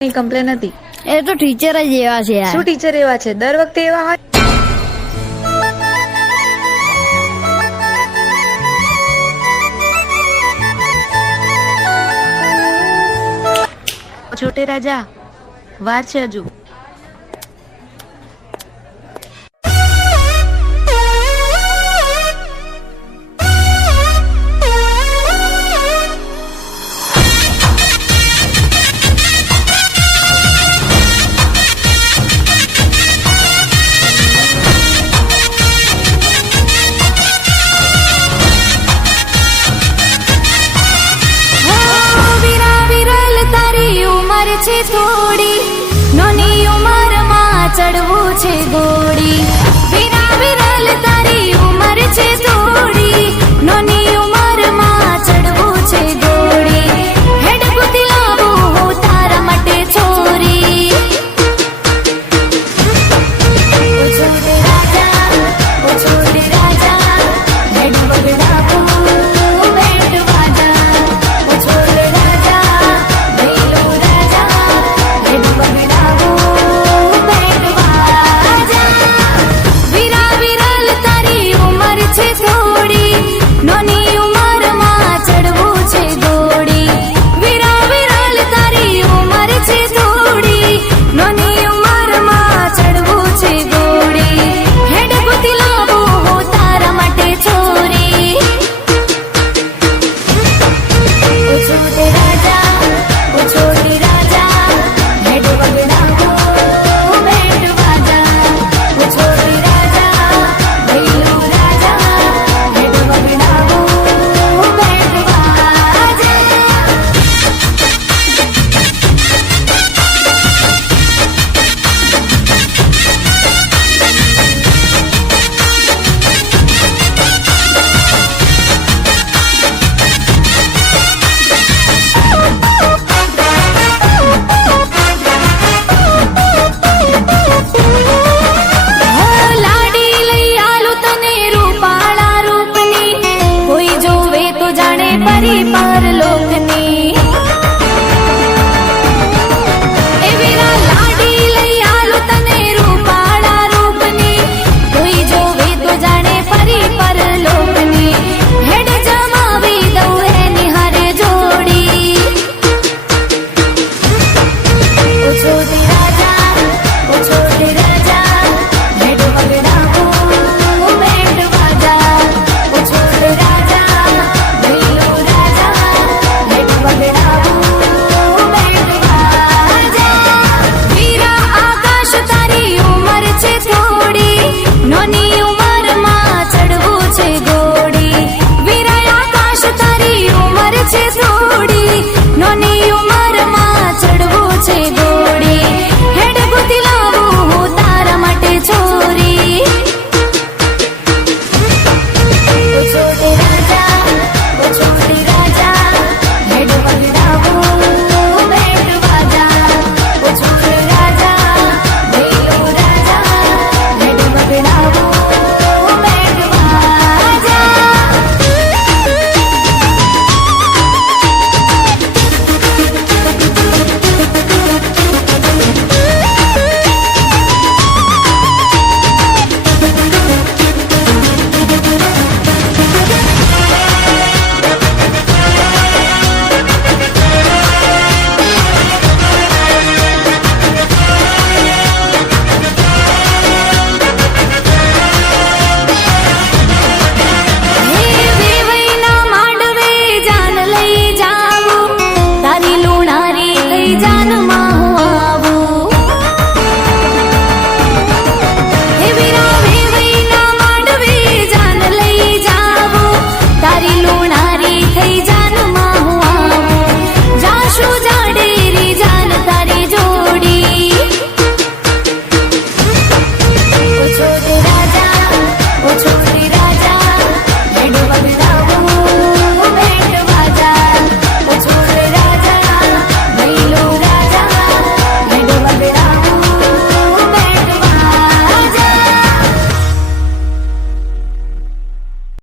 Complain હતી એ તો teacher જ એવા છે યાર. શું ટીચર એવા છે? દર વખતે એવા હોય? છોટે રાજા, વાર છે હજુ. થોડી નાની ઉંમરમાં ચડવું છે ગોળી. વિરા વિરલ તારી ઉંમર છે થોડી નાની ઉંમરમાં ચડવું છે ગોળી. હેડ બુદ્ધિ લાવું હું તારા માટે છોરી. ઓ છોટે રાજા હેડ બગડાવું બેટ વાજા. ઓ છોટે રાજા ભૈલો રાજા વિરા વિરલ તારી ઉંમર છે થોડી નાની ઉંમરમાં ચડવું છે ગોળી. વિરા વિરલ તારી ઉંમર છે થોડી નાની ઉંમરમાં ચડવું છે ગોળી. હેડ બુદ્ધિ લાવું હું તારા માટે છોરી. ઓ છોટે રાજા ઓ છોટી રાજા હેડ બગડાવું બેટ વાજા. ઓ છોટી રાજા ભૈલો રાજા હેડ બગડાવું બેટ વાજા. લાડી લઈ આલું તને રૂપાળા રૂપની. કોઈ જોવે તો જાણે પરી પરલોકની. એ વીરા લાડી લઈ આલું તને રૂપાળા રૂપની. કોઈ જોવે તો જાણે પરી પરલોકની. હેડ જમાવી દઉં એની હારે જોડી. ઓ છોટી